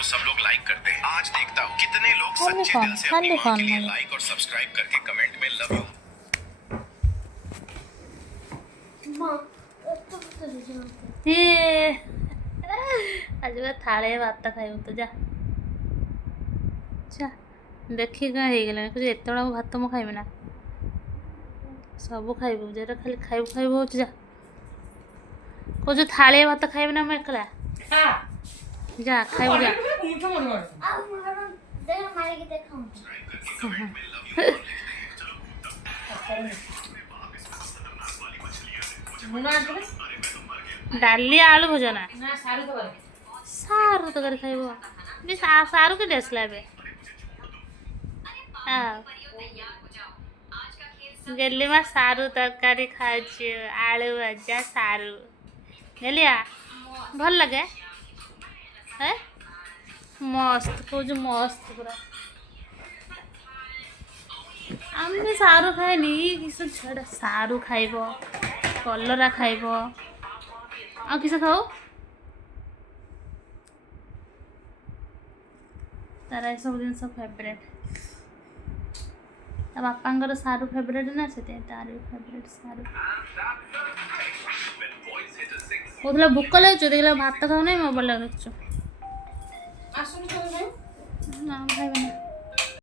तो सब लोग लाइक करते हैं। आज देखता हूँ कितने लोग सच्चे दिल से अपनी माँ के लिए लाइक और सब्सक्राइब करके कमेंट में लव यू। आज थाले भात खाइबू तो जा जा देखी क्या हो कुछ एत बड़ा भात मुझे खाइबी ना सब खाइबू जो खाली खाइबू खाइबू हो जा कौन थाले भात खाइबी ना मैं एकला जा खाइबू जा डाली आलू भजना सारू तक खाइब सारू के डेसला गली में सारू तरकारी खाऊ आलू भजा सारू गलिया भल लगे है मस्त कौच मस्त पूरा आम सारू खाएनी किस छड़ा सारू खाइब कलरा खाइब आ किस खाओ तार सब जिन फेवरेट ता बापा सारू फेवरेट ना से तार भी फेवरेट सारू कौन भोक लगे देख भात खाऊ ना मोबाइल देखु ना खाइबा